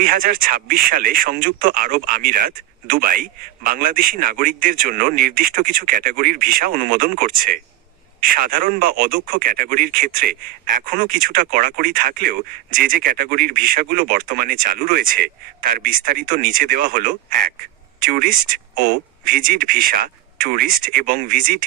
2026 সালে সংযুক্ত আরব আমিরাত, দুবাই, বাংলাদেশি নাগরিকদের জন্য নির্দিষ্ট কিছু ক্যাটাগরির ভিসা অনুমোদন করছে। সাধারণ বা অদক্ষ ক্যাটাগরির ক্ষেত্রে এখনও কিছুটা কড়াকড়ি থাকলেও যে ক্যাটাগরির ভিসাগুলো বর্তমানে চালু রয়েছে তার বিস্তারিত নিচে দেওয়া হলো। 1. ট্যুরিস্ট ও ভিজিট ভিসা। ট্যুরিস্ট এবং ভিজিট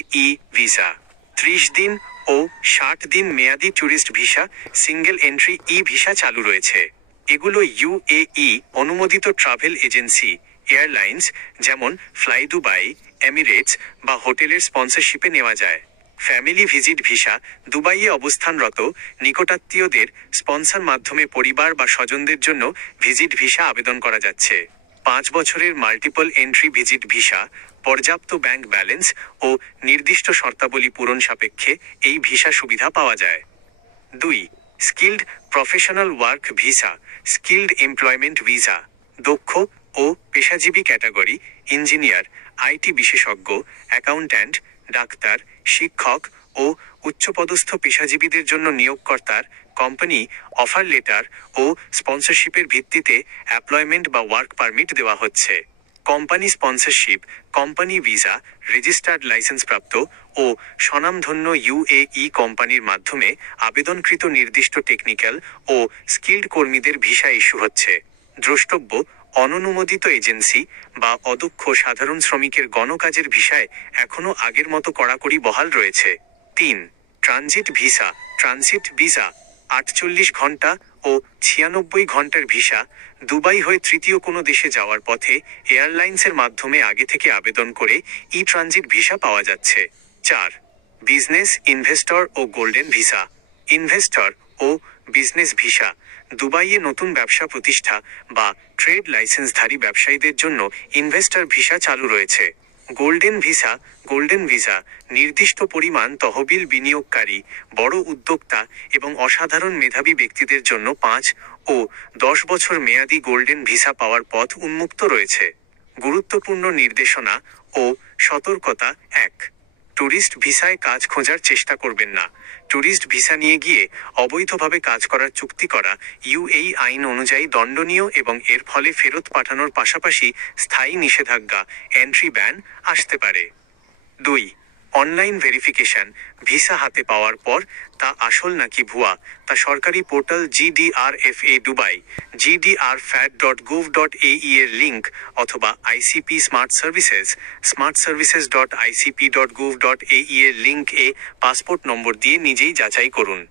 ভিসা 30 দিন ও 60 দিন মেয়াদি tourist visa, single entry visa চালু রয়েছে। এগুলো UAE অনুমোদিত ট্রাভেল এজেন্সি, এয়ারলাইন্স যেমন ফ্লাই দুবাই, এমিরেটস বা হোটেলের স্পন্সরশিপে নেওয়া যায়। Family visit visa. দুবাইয়ে অবস্থানরত নিকটাত্মীয়দের স্পন্সর মাধ্যমে পরিবার বা স্বজনদের জন্য ভিজিট ভিসা আবেদন করা যাচ্ছে। 5 বছরের মাল্টিপল এন্ট্রি ভিজিট ভিসা। পর্যাপ্ত ব্যাংক ব্যালেন্স ও নির্দিষ্ট শর্তাবলী পূরণ সাপেক্ষে এই ভিসা সুবিধা পাওয়া যায়। 2. Skilled professional work visa. Skilled employment visa. দক্ষ ও পেশাজীবী ক্যাটাগরি, ইঞ্জিনিয়ার, IT বিশেষজ্ঞ, অ্যাকাউন্ট্যান্ট, ডাক্তার, শিক্ষক ও উচ্চপদস্থ পেশাজীবীদের জন্য নিয়োগকর্তার কোম্পানি অফার লেটার ও স্পন্সরশিপের ভিত্তিতে অ্যাপ্লয়মেন্ট বা ওয়ার্ক পারমিট দেওয়া হচ্ছে। Company sponsorship, company visa, registered লাইসেন্সপ্রাপ্ত ও স্বনামধন্য UAE কোম্পানির মাধ্যমে আবেদনকৃত নির্দিষ্ট টেকনিক্যাল ও স্কিল্ড কর্মীদের ভিসা ইস্যু হচ্ছে। দ্রষ্টব্য: অননুমোদিত এজেন্সি বা অদক্ষ সাধারণ শ্রমিকের গণকাজের ভিসায় এখনও আগের মতো কড়াকড়ি বহাল রয়েছে। 3. Transit visa. ট্রানজিট ভিসা 48 ঘন্টা ও 96 ঘন্টার ভিসা। দুবাই হয়ে তৃতীয় কোনো দেশে যাওয়ার পথে এয়ারলাইন্সের মাধ্যমে আগে থেকে আবেদন করে ট্রানজিট ভিসা পাওয়া যাচ্ছে। 4. বিজনেস, ইনভেস্টর ও গোল্ডেন ভিসা। ইনভেস্টর ও বিজনেস ভিসা। দুবাইয়ে নতুন ব্যবসা প্রতিষ্ঠা বা ট্রেড লাইসেন্সধারী ব্যবসায়ীদের জন্য ইনভেস্টর ভিসা চালু রয়েছে। Golden visa. গোল্ডেন ভিসা নির্দিষ্ট পরিমাণ তহবিল বিনিয়োগকারী, বড় উদ্যোক্তা এবং অসাধারণ মেধাবী ব্যক্তিদের জন্য 5 ও 10 বছর মেয়াদি গোল্ডেন ভিসা পাওয়ার পথ উন্মুক্ত রয়েছে। গুরুত্বপূর্ণ নির্দেশনা ও সতর্কতা। 1. ট্যুরিস্ট ভিসায় কাজ খোঁজার চেষ্টা করবেন না। ট্যুরিস্ট ভিসা নিয়ে গিয়ে অবৈধভাবে কাজ করার চুক্তি করা UAE আইন অনুযায়ী দণ্ডনীয় এবং এর ফলে ফেরত পাঠানোর পাশাপাশি স্থায়ী নিষেধাজ্ঞা, এন্ট্রি ব্যান আসতে পারে। 2. Online verification. ভিসা হাতে পাওয়ার পর তা আসল নাকি ভুয়া তা সরকারি পোর্টাল GDRFA দুবাই, gdrfat.gov.ae এর লিঙ্ক অথবা ICP স্মার্ট সার্ভিসেস, smartservices.icp.gov.ae এর লিঙ্ক পাসপোর্ট নম্বর দিয়ে নিজেই যাচাই করুন।